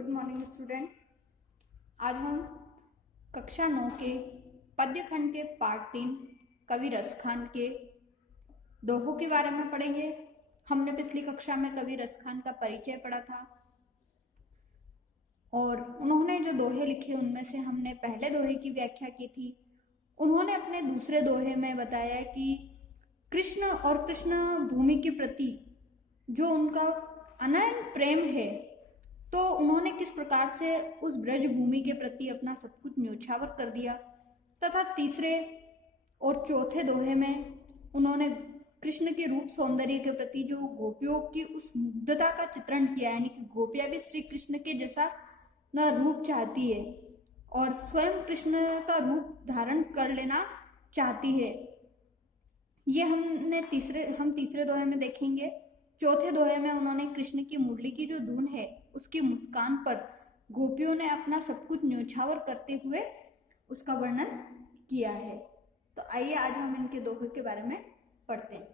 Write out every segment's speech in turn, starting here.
Good morning student. आज हम कक्षा 9 के पद्य खंड के पार्ट 3 कवि रसखान के दोहों के बारे में पढ़ेंगे। हमने पिछली कक्षा में कवि रसखान का परिचय पढ़ा था और उन्होंने जो दोहे लिखे उनमें से हमने पहले दोहे की व्याख्या की थी। उन्होंने अपने दूसरे दोहे में बताया कि कृष्ण और कृष्ण भूमि के प्रति जो उनका अनन्य प्रेम है, तो उन्होंने किस प्रकार से उस ब्रज भूमि के प्रति अपना सब कुछ न्योछावर कर दिया। तथा तीसरे और चौथे दोहे में उन्होंने कृष्ण के रूप सौंदर्य के प्रति जो गोपियों की उस मुग्धता का चित्रण किया, यानी कि गोपियां भी श्री कृष्ण के जैसा न रूप चाहती है और स्वयं कृष्ण का रूप धारण कर लेना चाहती है। ये हम तीसरे दोहे में देखेंगे। चौथे दोहे में उन्होंने कृष्ण की मुरली की जो धुन है उसकी मुस्कान पर गोपियों ने अपना सब कुछ न्योछावर करते हुए उसका वर्णन किया है। तो आइए आज हम इनके दोहे के बारे में पढ़ते हैं।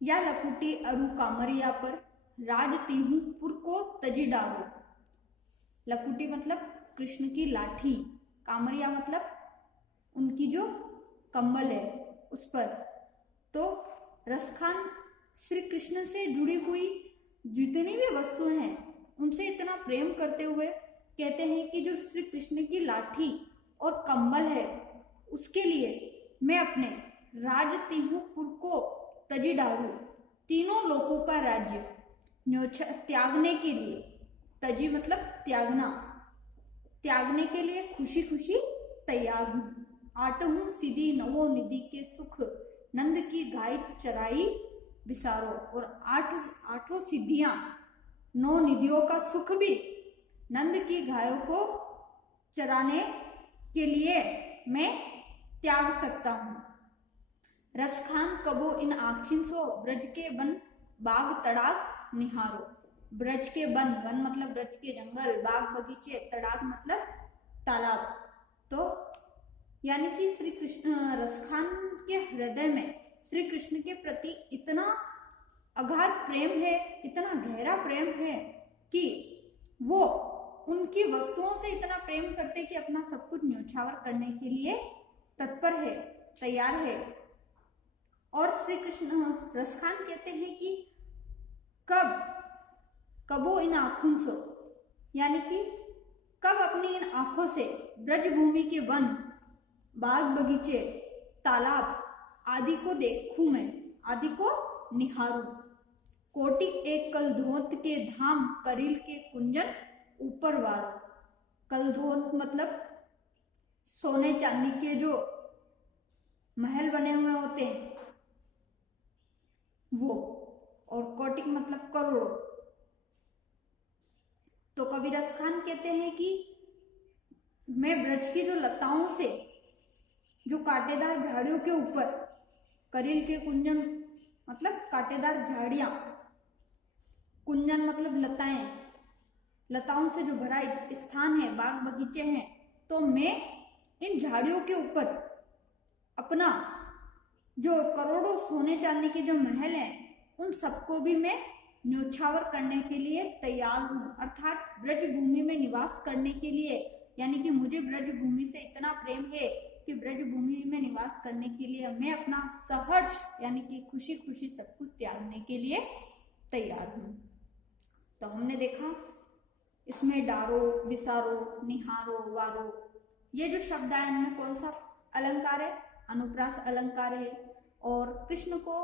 या लकुटी अरु कामरिया पर राज तीहू पुर को तजी डारो। लकुटी मतलब कृष्ण की लाठी, कामरिया मतलब उनकी जो कंबल है उस पर। तो रसखान श्री कृष्ण से जुड़ी हुई जितनी भी वस्तुएं हैं उनसे इतना प्रेम करते हुए कहते हैं कि जो श्री कृष्ण की लाठी और कंबल है उसके लिए मैं अपने राज तीहूपुर को तजी डालू, तीनों लोगों का राज्य त्यागने के लिए, तजी मतलब त्यागना, त्यागने के लिए खुशी खुशी तैयार हूँ। आठहूं सीधी नवो निधि के सुख, नंद की गाय चराई बिसारो। और आठों सिद्धियां, 9 निधियों का सुख भी नंद की गायों को चराने के लिए मैं त्याग सकता हूँ। रसखान कबो इन आखिन सो ब्रज के वन बाग तड़ाग निहारो। ब्रज के वन, वन मतलब ब्रज के जंगल, बाग बगीचे, तड़ाग मतलब तालाब। तो यानी कि श्री कृष्ण रसखान के हृदय में श्री कृष्ण के प्रति इतना अगाध प्रेम है, इतना गहरा प्रेम है कि वो उनकी वस्तुओं से इतना प्रेम करते कि अपना सब कुछ न्योछावर करने के लिए तत्पर है, तैयार है। और श्री कृष्ण रसखान कहते हैं कि कबो इन आँखों से, यानी कि कब अपनी इन आंखों से ब्रज भूमि के वन, बाग बगीचे, तालाब आदि को देखूं, मैं आदि को निहारूं। कोटिक एक कलधोत के धाम, करील के कुंजन ऊपर वारो। कलधोत मतलब सोने चांदी के जो महल बने हुए होते हैं वो, और कोटिक मतलब करोड़ों। तो कवि रसखान कहते हैं कि मैं ब्रज की जो लताओं से, जो कांटेदार झाड़ियों के ऊपर, करील के कुंजन मतलब कांटेदार झाड़ियां, कुंजन मतलब लताएं, लताओं से जो भरा स्थान है, बाग बगीचे हैं, तो मैं इन झाड़ियों के ऊपर अपना जो करोड़ों सोने चांदी के जो महल हैं उन सबको भी मैं न्योछावर करने के लिए तैयार हूँ। अर्थात ब्रज भूमि में निवास करने के लिए, यानी कि मुझे ब्रज भूमि से इतना प्रेम है कि ब्रज भूमि में निवास करने के लिए मैं अपना सहर्ष यानी कि खुशी खुशी सब कुछ त्यागने के लिए तैयार हूँ। तो हमने देखा इसमें डारो, बिसारो, निहारो, वारो, ये जो शब्द है इनमें कौन सा अलंकार है? अनुप्रास अलंकार है। और कृष्ण को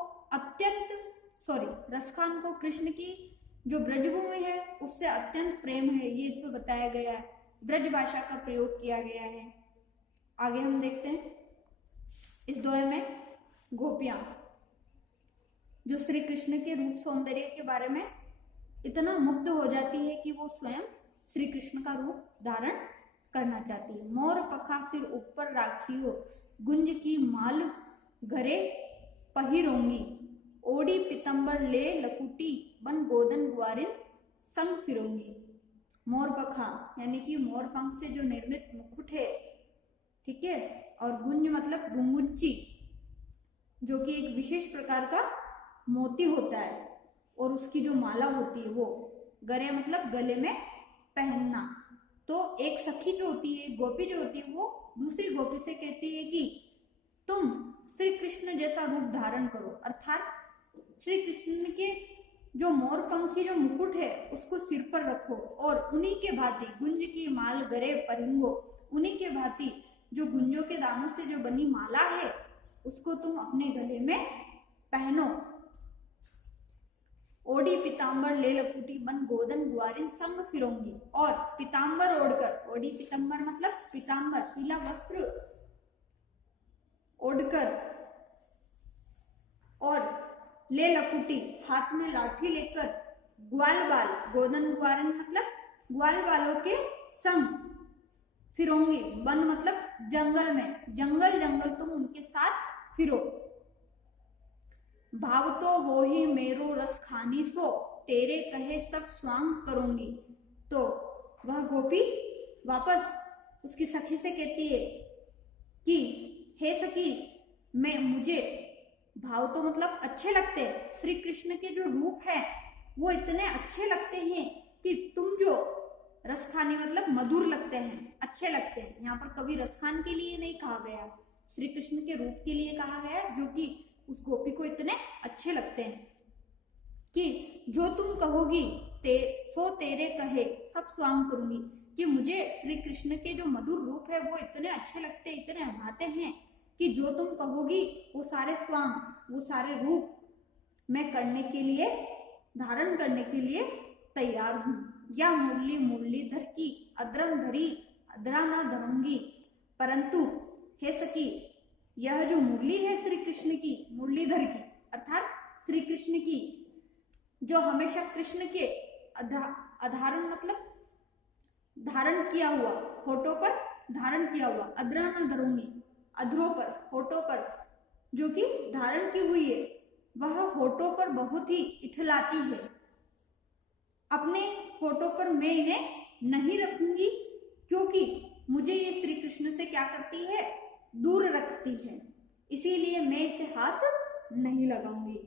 रसखान को कृष्ण की जो ब्रजभूमि है उससे अत्यंत प्रेम है, ये इसमें बताया गया है। ब्रज भाषा का प्रयोग किया गया है। आगे हम देखते हैं इस दोहे में गोपियां जो श्री कृष्ण के रूप सौंदर्य के बारे में इतना मुग्ध हो जाती है कि वो स्वयं श्री कृष्ण का रूप धारण करना चाहती है। मोर पखा सिर ऊपर राखियो, गुंज की माल घरे पहिरोंगी। ओडी पितंबर ले लकुटी, बन गोदन ग्वारिन संग फिरोंगी। मोर पखा यानी कि मोर पंख से जो निर्मित मुकुट है, ठीक है, और गुंज मतलब घुंगुच्ची, जो कि एक विशेष प्रकार का मोती होता है, और उसकी जो माला होती है वो, गरे मतलब गले में पहनना। तो एक सखी जो होती है, गोपी जो होती है, वो दूसरी गोपी से कहती है कि तुम श्री कृष्ण जैसा रूप धारण करो, अर्थात श्री कृष्ण के जो मोर पंखी जो मुकुट है उसको सिर पर रखो और उन्हीं के भांति गुंज की माल गरे परिंगो, उन्हीं के भांति जो गुंजों के दानों से जो बनी माला है उसको तुम अपने गले में पहनो। ओढ़ी पीताम्बर ले लकुटी बन गोदन गुआरिन संग फिरोंगी, और पीताम्बर ओढ़कर, ओढ़ी पीताम्बर मतलब पीताम्बर पीला वस्त्र ओढ़कर, और ले लकुटी हाथ में लाठी लेकर, ग्वाल बाल, गोदन गुआरिन मतलब ग्वाल बालों के संग, फिरोंगी वन मतलब जंगल में, जंगल जंगल तुम उनके साथ फिरो। भाव तो वो ही मेरो रस खानी सो, तेरे कहे सब स्वांग करूंगी। तो वह गोपी वापस उसकी सखी से कहती है कि हे सखी, मुझे भाव तो मतलब अच्छे लगते, श्री कृष्ण के जो रूप है वो इतने अच्छे लगते हैं कि तुम जो रस खाने मतलब मधुर लगते हैं, अच्छे लगते हैं। यहाँ पर कभी रस खान के लिए नहीं कहा गया, श्री कृष्ण के रूप के लिए कहा गया, जो कि उस गोपी को इतने अच्छे लगते हैं कि जो तुम कहोगी सो तेरे कहे सब स्वांग करूंगी, कि मुझे श्री कृष्ण के जो मधुर रूप है वो इतने अच्छे लगते, इतने भाते हैं कि जो तुम कहोगी वो सारे स्वांग, वो सारे रूप मैं करने के लिए, धारण करने के लिए तैयार हूँ। या मुरली मुरली धर की अद्रम धरी अद्रा न धरूंगी, परंतु हे सखी, यह जो मुरली है श्री कृष्ण की, मुरलीधर की अर्थात श्री कृष्ण की, जो हमेशा कृष्ण के अधारण मतलब धारण किया हुआ, होठों पर धारण किया हुआ, अद्रा न धरूंगी अधरों पर, होठों पर जो कि धारण की हुई है, वह होठों पर बहुत ही इठलाती है। अपने होठों पर मैं इन्हें नहीं रखूंगी, क्योंकि मुझे ये श्री कृष्ण से क्या करती है, दूर रखती है, इसीलिए मैं इसे हाथ नहीं लगाऊंगी।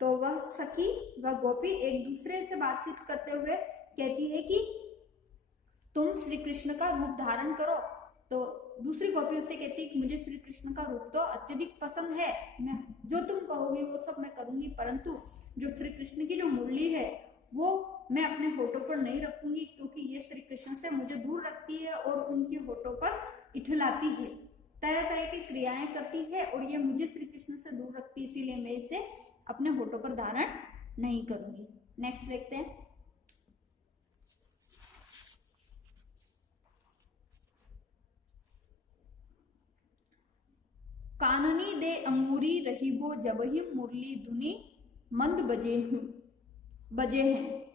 तो वह सखी, वह गोपी एक दूसरे से बातचीत करते हुए कहती है कि तुम श्री कृष्ण का रूप धारण करो। तो दूसरी गोपी उससे कहती है कि मुझे श्री कृष्ण का रूप तो अत्यधिक पसंद है, मैं जो तुम कहोगी वो सब मैं करूंगी, परंतु जो श्री कृष्ण की जो मुरली है वो मैं अपने होठों पर नहीं रखूंगी, क्योंकि ये श्री कृष्ण से मुझे दूर रखती है और उनके होठों पर इठलाती है, तरह तरह की क्रियाएं करती है, और ये मुझे श्री कृष्ण से दूर रखती है, इसीलिए मैं इसे अपने होठों पर धारण नहीं करूंगी। नेक्स्ट देखते हैं। काननी दे अंगूरी रहीबो जब ही मुरली धुनी मंद बजे हैं,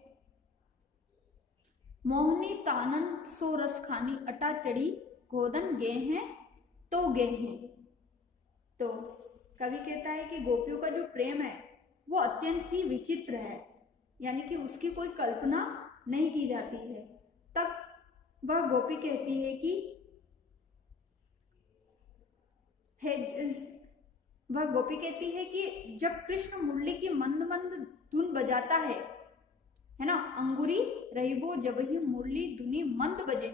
मोहनी तानन सो रस खानी अटा चढ़ी, गोदन गे हैं तो गे हैं। तो कवि कहता है कि गोपियों का जो प्रेम है वो अत्यंत ही विचित्र है, यानी कि उसकी कोई कल्पना नहीं की जाती है। तब वह गोपी कहती है कि वह गोपी कहती है कि जब कृष्ण मुरली की मंद मंद धुन बजाता है ना, अंगूरी रहीबो जब ही मुरली धुनी मंद बजे,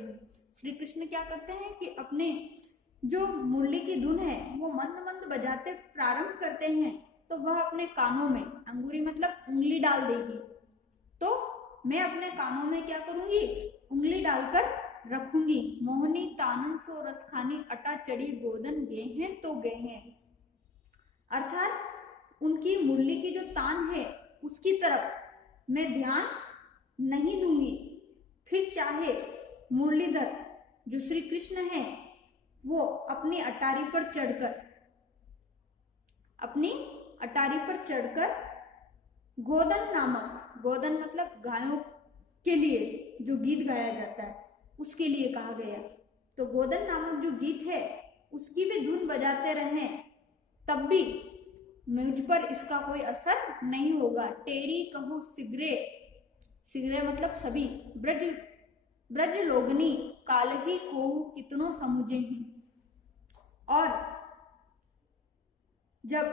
श्री कृष्ण क्या करते हैं कि अपने जो मुरली की धुन है वो मंद मंद बजाते प्रारंभ करते हैं, तो वह अपने कानों में, अंगूरी मतलब उंगली डाल देगी, तो मैं अपने कानों में क्या करूंगी, उंगली डालकर रखूंगी। मोहनी तानन सो रस खानी अटा चढ़ी, गोदन गे हैं तो गे हैं, अर्थात उनकी मुरली की जो तान है उसकी तरफ मैं ध्यान नहीं दूंगी, फिर चाहे मुरलीधर जो श्री कृष्ण है वो अपनी अटारी पर चढ़कर गोदन नामक, गोदन मतलब गायों के लिए जो गीत गाया जाता है उसके लिए कहा गया, तो गोदन नामक जो गीत है उसकी भी धुन बजाते रहें, तब भी मुझ पर इसका कोई असर नहीं होगा। टेरी कहूँ सिगरे, सिगरे मतलब सभी, ब्रज लोगनी काल ही को कितनों समुझे हैं, और जब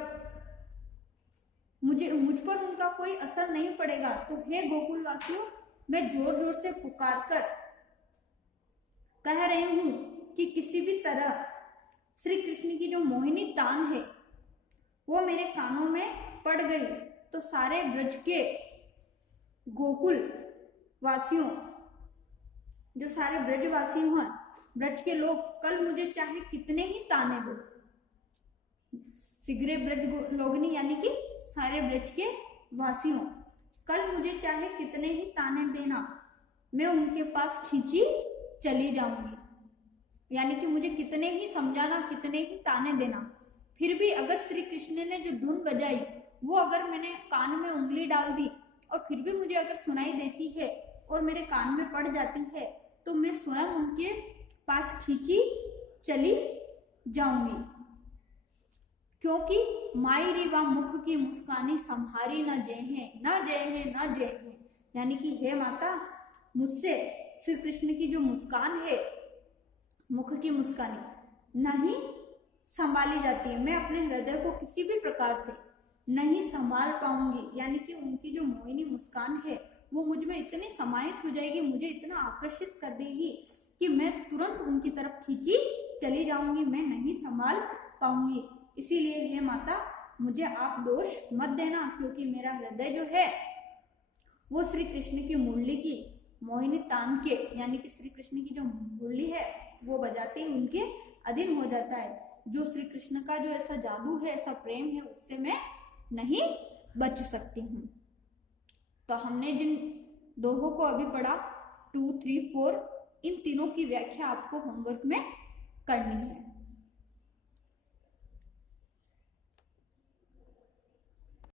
मुझ पर उनका कोई असर नहीं पड़ेगा, तो हे गोकुल वासियों, मैं जोर जोर से पुकार कर कह रही हूं कि किसी भी तरह श्री कृष्ण की जो मोहिनी तान है वो मेरे कानों में पड़ गई तो सारे ब्रज के गोकुल वासियों, जो सारे ब्रजवासी हैं, ब्रज के लोग, कल मुझे चाहे कितने ही ताने दो, सिगरे ब्रज लोगनी यानी कि सारे ब्रज के वासियों, कल मुझे चाहे कितने ही ताने देना, मैं उनके पास खींची चली जाऊंगी। यानी कि मुझे कितने ही समझाना, कितने ही ताने देना, फिर भी अगर श्री कृष्ण ने जो धुन बजाई वो अगर मैंने कान में उंगली डाल दी और फिर भी मुझे अगर सुनाई देती है और मेरे कान में पड़ जाती है तो मैं स्वयं उनके पास खींची चली जाऊंगी, क्योंकि माई रीवा मुख की मुस्कानी संहारी न जय है, न जय है, न जय है। यानी कि हे माता, मुझसे श्री कृष्ण की जो मुस्कान है, मुख की मुस्कानी नहीं संभाली जाती है, मैं अपने हृदय को किसी भी प्रकार से नहीं संभाल पाऊंगी। यानी कि उनकी जो मोहिनी मुस्कान है वो मुझ में इतनी समाहित हो जाएगी, मुझे इतना आकर्षित कर देगी कि मैं तुरंत उनकी तरफ खींची चली जाऊंगी, मैं नहीं संभाल पाऊंगी। इसीलिए हे माता, मुझे आप दोष मत देना, क्योंकि मेरा हृदय जो है वो श्री कृष्ण की मुरली की मोहिनी तान के, यानी कि श्री कृष्ण की जो मुरली है वो बजाते ही उनके अधीन हो जाता है। जो श्री कृष्ण का जो ऐसा जादू है, ऐसा प्रेम है, उससे मैं नहीं बच सकती हूँ। तो हमने जिन दोहों को अभी पढ़ा 2, 3, 4, इन तीनों की व्याख्या आपको होमवर्क में करनी है।